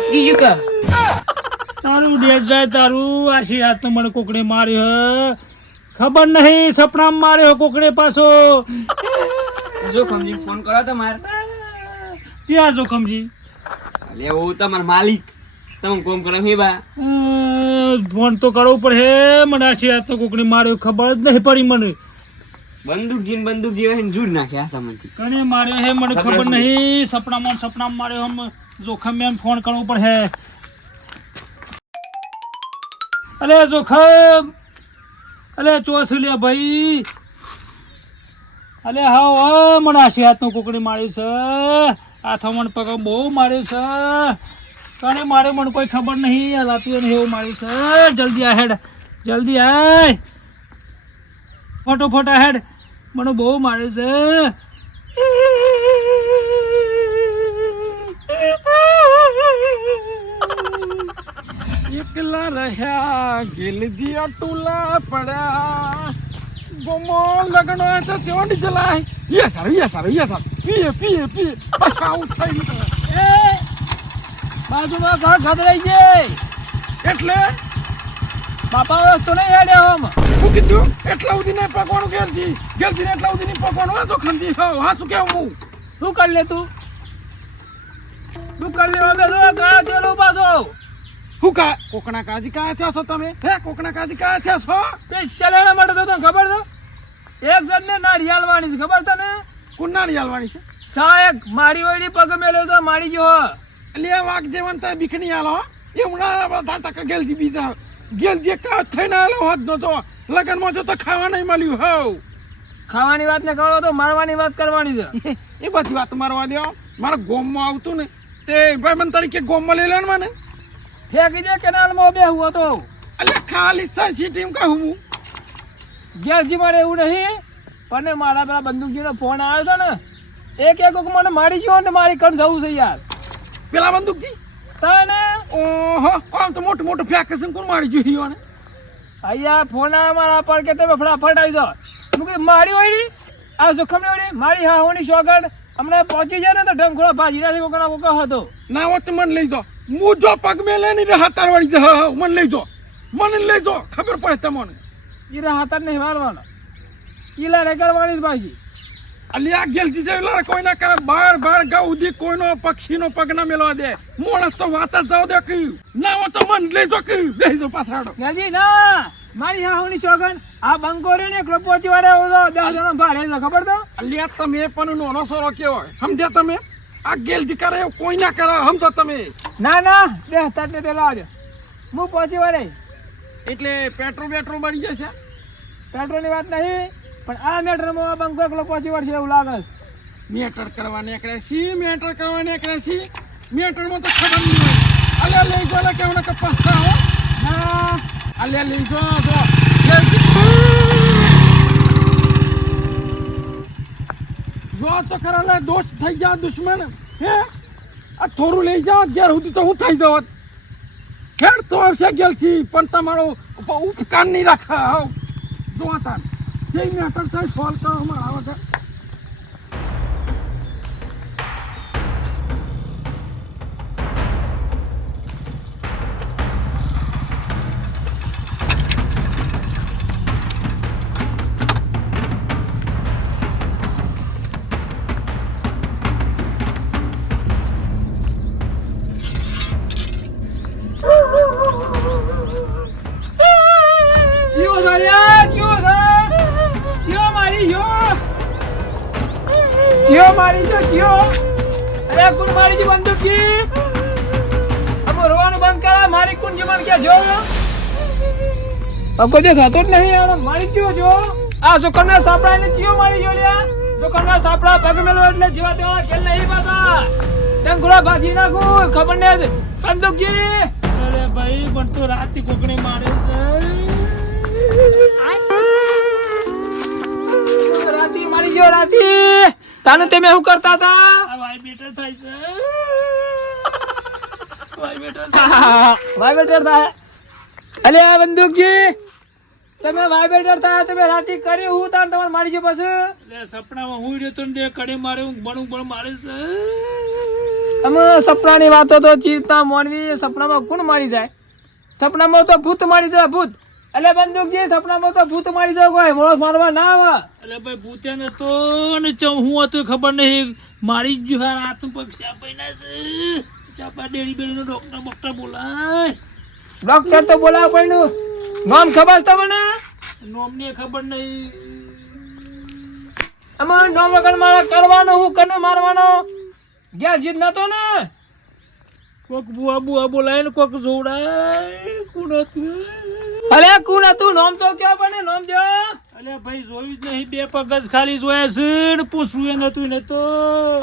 આપકી શું કે તારું ડેટ જાય તારું આશી રાત મને કોકડે માર્યો ખબર નહીં સપનામાં માર્યો કોકડે પાછો જોખમજી ફોન કરો તો માર ક્યાં જોખમજી એટલે હું તમાર માલિક તમે કોમ કરો હે બા ફોન તો કરવો પડે મને આશી રાત કોકડે માર્યો ખબર જ નહીં પડી મને બંદૂક જીવા જૂડ નાખ્યા સામાનથી કને માર્યો હે મને ખબર નહીં સપનામાં માર્યો હમ જોખમ મેમ ફોન કરવો પડે અલે જોખમ અલે ચોસલિયા ભાઈ અલે હા મને આશી હાથનો કુકડી માર્યું છે હાથમાં પગ બહુ માર્યું છે કને મારે મને કોઈ ખબર નહીં હલાતું નહીં એવું માર્યું છે જલ્દી આ હેડ જલ્દી આય ફટોફટ આ હેડ મને બહુ માર્યું છે એકલા રહ્યા ગેલજીયા ટુલા પડ્યા ગોમો લગણો તો તેવડી ચલાય યસ સર પીએ બસ આવું થઈ ગયું એ બાજુમાં ઘર ખદરાઈ છે એટલે બાપા વસ્તુ નહીં હેડે હમ શું કીધું એટલા સુધી નહીં પકવાનું ગેલજી ને એટલા સુધી નહીં પકવાનું હોય તો ખંડી હા શું કેવું હું શું કરી લે તું કરી લેવા બેસો કયા ચેલો પાછો હું કા કોકણા કાજી કાયા થયા છો તમે હે કોકણા કાજી કાયા થયા છો સ્પેશિયલ એના માટે તો તને ખબર છે એક જણ ને નારિયાલ વાણી છે ખબર છે ને કોણ નારિયાલ વાણી છે સાહેબ મારી ઓયડી પગ મેલ્યો તો મારી જો એટલે વાક જેવન તા બીખણી આલો એ ઉણા બધા ટકા ગેલજી બીજા ગેલજી કા થઈને આલો હોત નો તો લગનમાં જો તો ખાવા નહીં મળ્યું હો ખાવાની વાત ને કરો તો મારવાની વાત કરવાની છે એ બધી વાત મારવા દો મારા ગોમમાં આવતું ને તે ભાઈ મને તરીકે ગોમમાં લઈ લેવાનું મને ફેંકી દે કેનાલમાં બે હુઓ તો એટલે ખાલી સાચી ટીમ કહું હું ગેરજી મારે એવું નહીં પણ મારા પેલા બંદૂકજીનો ફોન આવ્યો છે ને એક મને મારી ગયો ને મારી કણ જવું છે યાર પેલા બંદૂકજી તને ઓહો આમ તો મોટું ફેંકે કોણ મારી ગયો ને અહીંયા ફોન આવ્યા મારા પર કે તમે ફટાફટ આવી જાઓ હું કીધું મારી હોય આ જોખમ ની મારી હા હોની શોગડ હમણાં પહોંચી જાય ને તો ઢંખોળા ભાજી નાખી કોકના હતો ના હોત મને લઈ જાઓ હું જો પગ મેં લઈને હાથાર વાળી જા મને લઈ જો ખબર પડે તમને ઈ હાથાર નહીં મારવાનો ઈલા રે કરવાની પાછી અલિયા ગેલજી જેલા કોઈ ના કરે બાર ગા ઉધી કોઈનો પક્ષીનો પગ ના મેલવા દે મોણસ તો વાત જ જાવ દે કયું ના હો તો મને લઈ જો કયું લઈ જો પાછાડો ગેલજી ના મારી હાહુની સોગન આ બંકોરે ને ક્રોપોચી વાળે ઓલો 10 જણા ભાડે છે ખબર તો અલિયા તમે પણ નોનો સોરો કેવો સમજ્યા તમે આ ગેલજી કરે કોઈ ના કરે સમજો તમે ના બે તાતે પેલા આવજો હું પહોંચી વળે એટલે પેટ્રોલ બની જશે પેટ્રોલ ની વાત નહીં પણ આ મેટરમાં બંકો એકલો પહોંચી વળશે એવું લાગે મેટર કરવા નીકળે છે મેટરમાં તો ખબર નહીં હોય અલ્યા લઈ જો લે કેવને કે પસ્તા હો ના અલ્યા લઈ જો જો તો કરેલા દોસ્ત થઈ જા દુશ્મન હે આ થોડું લઈ જાઓ ઘેર સુધી તો હું થઈ જાવ ખેડ તો આવશે ગેલસી પણ તમારો ઉપકાર નહીં રાખા હો જોતા જે મેટર થાય સોલ્વ કરો અમારા આવે છે જીઓ અરે કોણ મારી જી બંદૂક જી અબ રોવાનું બંધ કરા મારી કોણ જી મન કે જો અબ દેખાતો જ નહીં યાર મારી જીઓ જો આ જોકરના સાપડા ને જીઓ મારી જો લ્યા જોકરના સાપડા પગ મેલો એટલે જીવા તેવા ખેલ નહીં પાતા ટંગુડા ભાજી નાખો ખબર ને બંદૂક જી અરે ભાઈ પણ તો રાતી કોકણી મારે છે રાતી મારી જો રાતી તાને તમે શું કરતા હતા વાઇબ્રેટર થાય છે વાઇબ્રેટર થાય અલે આ બંદૂકજી તમે વાઇબ્રેટર થાય તમે રાતી કરી હું તાન તમારે મારી જો પછી એટલે સપનામાં હું રહ્યો તો ને કડી મારે હું બણું મારે છે અમે સપનાની વાતો તો ચીજના મોનવી સપનામાં કોણ મારી જાય સપનામાં તો ભૂત મારી જાય ભૂત એટલે બંદૂકજી સપનામાં તો ભૂત મારી જાય કોઈ મોળો મારવા ના આવે એટલે ભાઈ ભૂતે નતો ને હું હતું ખબર નહીં મારી જ ગયું હાર હાથ પગ ચાપાઈના છે ચાપા ડેડી બેડીનો ડોક્ટર બોલાય ડોક્ટર તો બોલાવ પડ્યું નામ ખબર તમને નોમની ખબર નહીં અમાર નામ વગર મારે કરવાનો હું કને મારવાનો ગયા જીત નતો ને કોક બુઆ બોલાય ને કોક જોડાય કોણ હતું અરે કોણ હતું નામ તો ક્યાં બને નામ દે અલે ભાઈ જોયું જ નહીં બે પગ જ ખાલી જોયા છે ને પૂછવું એ નતું ને તો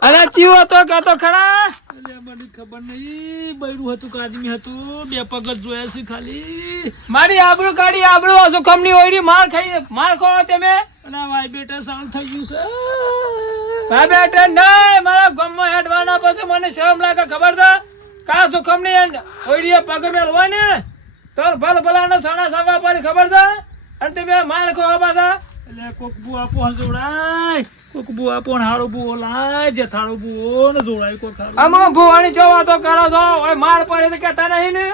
અરે ચીવો તો કાતો ખરા અલે મને ખબર નહીં બૈરું હતું કે આદમી હતું બે પગ જ જોયા છે ખાલી મારી આબરૂ કાઢી આબરૂ હશો કમની ઓયડી માર ખાઈ માર ખો તમે અને ભાઈ બેટા સાલ થઈ ગયું છે ભાઈ બેટા નહીં મારા ગામમાં હેડવાના પછી મને શરમ લાગે ખબર છે કા છો કમની ઓયડી પગ મેલ હોય ને તો ભલ ભલાના સાણા સાવા પર ખબર છે અને તમે માર ખો પાછા એટલે કોક બુઆ પોણ જોડાય કોક બુઆ પોણ હારો બુઓ લાય જથાળો બુઓ ને જોડાય કોક હારો અમો ભુવાણી જો વાતો કરો છો ઓય માર પડે તો કહેતા નહીં ને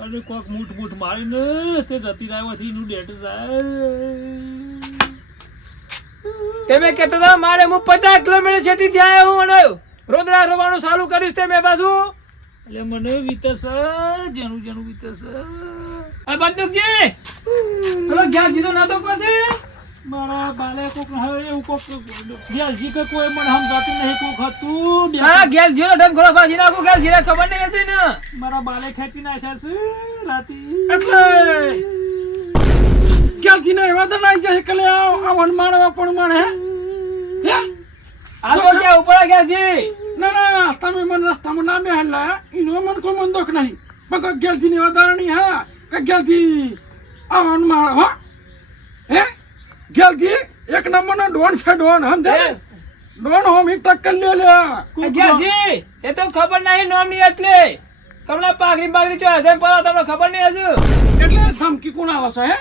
અને કોક મૂઠ મારીને તે જતી રહ્યો હતી નું ડેટ જાય તમે કહેતા હતા મારે હું 50 કિલોમીટર છેટી થી આવ્યો હું અને રોદડા રોવાનું ચાલુ કરીશ તે મેં પાછું એટલે મને વિતસ જેનું વિતસ આ બંદૂકજી પેલો ગેસ જીધો નતો પછી મારા બાલે કોક હવે એવું કોક ગેલજી કે કોઈ મને સમજાતું નહીં કોક હતું હા ગેસ જીધો ઢંગ ખોલો પાછી નાખું ગેસ જીધો ખબર નહીં હતી ને મારા બાલે ખેંચી નાખ્યા છે રાતી એટલે ગેસ જીને એવા તો નાઈ જાય કલે આવન મારવા પણ માણે હે આ તો ક્યાં ઉપર ગેસ જી ના ના તમે મને રસ્તામાં ના બેહાડલા એનો મને કોઈ મન દુઃખ નહીં પણ ગેલથી ની વધારણી હા કે ગેલથી આવવાનું માળ હો હે ગેલથી એક નંબરનો ડોન છે ડોન સમજે ડોન હોમ એક ટક્કર લે ગેસ જી એ તો ખબર નહીં નામ ની એટલે કમલા પાઘડી પાઘડી ચો હશે પર તમને ખબર નહીં હજુ એટલે ધમકી કોણ આલો છે હે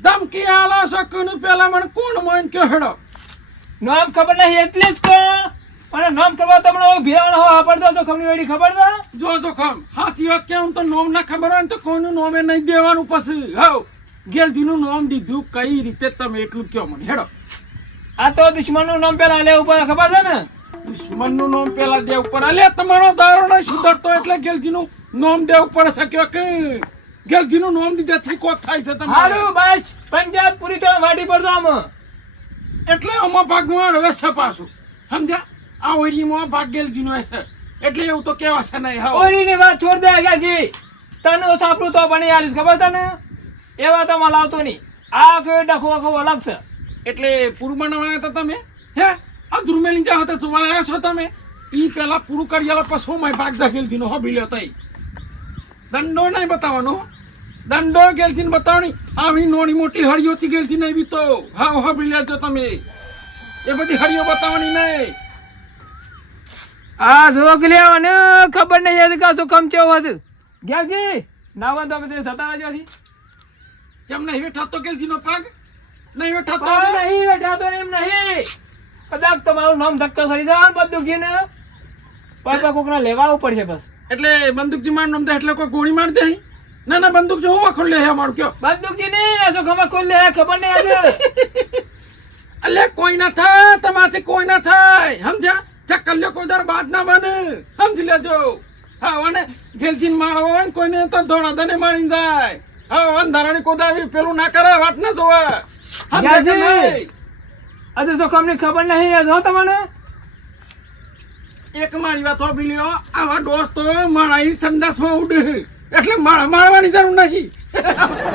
ધમકી આલો છે કોને પેલા મને કોણ મોઈન કે હેડો નામ ખબર નહીં એટલે જ તો પણ નામ કરવા તમને ભીરાવાનો હો પડતો છો ખમની વેડી ખબર છે જો જો ખમ હાથી વાત કેમ તો નોમ ના ખબર હોય ને તો કોઈનું નોમે નહીં દેવાનું પછી હાવ ગેલજીનું નામ દીધું કઈ રીતે તમે એટલું કયો મને હેડો આ તો દુશ્મનનું નામ પેલા લેવું પડે ખબર છે ને દુશ્મનનું નામ પેલા દેવ પર અલે તમારો દારો નહીં સુધરતો એટલે ગેલજીનું નામ દેવ પડે શક્યો કે ગેલજીનું નામ દીધેથી કોક થાય છે તમારે હારું બસ પંચાયત પૂરી તો વાટી પડતો આમ એટલે આમાં ભાગમાં હવે છે પાછું સમજ્યા આ ઓરીમાં ભાગ ગેલજીનો હશે એટલે એવું તો કેવા છે નહીં હા ઓરીની વાત છોડ દે ગાજી તને સાપડું તો બની આલીશ ખબર તને એવા તો માં લાવતો નહીં આ કોઈ ડખો અલગ છે એટલે પૂરું બનાવવાના હતા તમે હે આ ધ્રુમેલી જા હતા જોવા આવ્યા છો તમે ઈ પેલા પૂરું કરી આલો પછી હું ભાગ જા ગેલજીનો હોબી લ્યો તઈ દંડો નહીં બતાવવાનો દંડો ગેલજીને બતાવણી આવી નોની મોટી હળીઓ હતી ગેલજી નહીં બી તો હા હોબી લેજો તમે એ બધી હળીઓ બતાવવાની નહીં આ જોક લેવાને ખબર નહીં હજી કાસો કમચો હશે ગાજી નાવા તો બધે સતા રાજો કેમ નહીં બેઠા તો ગેલજીનો પગ નહીં બેઠા તો નહીં બેઠા તો એમ નહીં કદાચ તમારું નામ ધક્કો સરી જાય બંદૂકજી ને પાછા કોકના લેવા પડશે બસ એટલે બંદૂકજી માર નામ દે એટલે કોઈ ગોળી માર દે ના ના બંદૂક જો હું વખોડ લે હે મારું કયો બંદૂકજી ને એસો ખબર કોઈ લે ખબર નહીં આજે અલે કોઈ ના થાય તમારથી કોઈ ના થાય સમજ્યા ચક્કર લ્યો કોઈ દર બાદ ના બને સમજી લેજો હા અને ગેલજીન મારો હોય ને કોઈને તો ધોળા દને મારી જાય હા અંધારાની કોદાવી પેલું ના કરે વાત ના જોવે સમજે નહીં આજે જો કમને ખબર નહીં આજ હો તમને એક મારી વાત હોભી લ્યો આવા દોસ્તો મારા ઈ સંદાસમાં ઉડે એટલે મારવાની જરૂર નહીં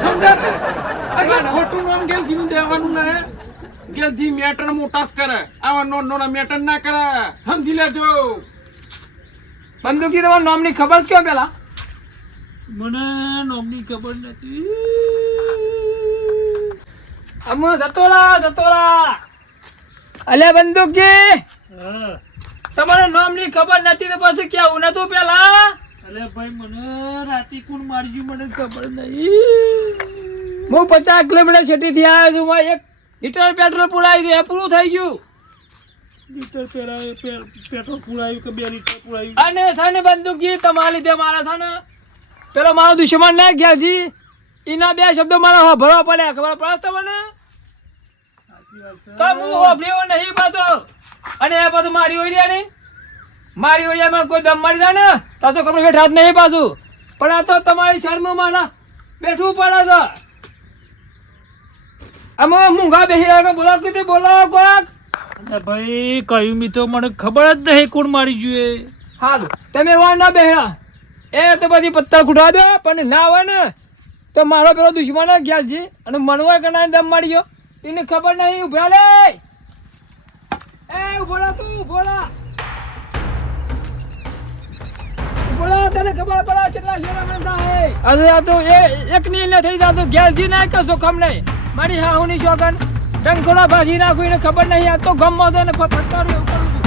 સમજ્યા ને એટલે ખોટું નામ ગેલજીનું દેવાનું ના ગેલજી મેટર મોટા કરે આવા નોના મેટર ના કરે સમજી લેજો બંદૂકજી તમારું નામની ખબર છે કેમ પેલા મને નોમની ખબર નથી અમ જતોરા અલે બંદૂકજી હા તમારા નામની ખબર નથી તો પછી કેવું નતું પેલા અલે ભાઈ મને રાતી કોણ મારી ગયું મને ખબર નહીં હું 50 કિલોમીટર સિટી થી આવ્યો છું એક લીટર પેટ્રોલ પુરાઈ ગયું પૂરું થઈ ગયું લીટર પેટ્રોલ પુરાયું કે 2 લીટર પુરાયું. અને સાને બંદૂકજી તમારા લીધે મારા છે ને પેલો મારો દુશ્મન ના ગયાજી એના 2 શબ્દો મારા હોભળવા પડ્યા ખબર પડે તમને તો હું હોભળ્યો નહીં પાછો અને એ પાછું મારી ઓળ્યા નહીં મારી ઓળિયામાં કોઈ દમ મારી જાય ને તો ખબર બેઠા જ નહીં પાછું પણ આ તો તમારી શર્મ મારા બેઠવું પડે છે આમાં મૂંઘા બેસી રહ્યા બોલાવ કીધી બોલાવો કોક અરે ભાઈ કયું મી તો મને ખબર જ નહીં કોણ મારી જોઈએ. હારું તમે વાર ના બેહરા એ તો બધી પત્તર ખૂટવા દો પણ ના હોય ને તો મારો પેલો દુશ્મન ગયા છે અને મનવા કના દમ મારી ગયો એને ખબર નહીં ઉભા લે એ ઉભોલા તું ઉભોલા ઉભોલા તને ખબર પડે કેટલા શેરા મનતા હે અરે આ તો એ એક ની લે થઈ જાતો ગેલજી ના કશો ખમ નહીં મારી હાહુની શોગન ડંકોડા ભાજી નાખું એને ખબર નહીં આ તો ગમમાં તો ને ફટકારું એવું કરું છું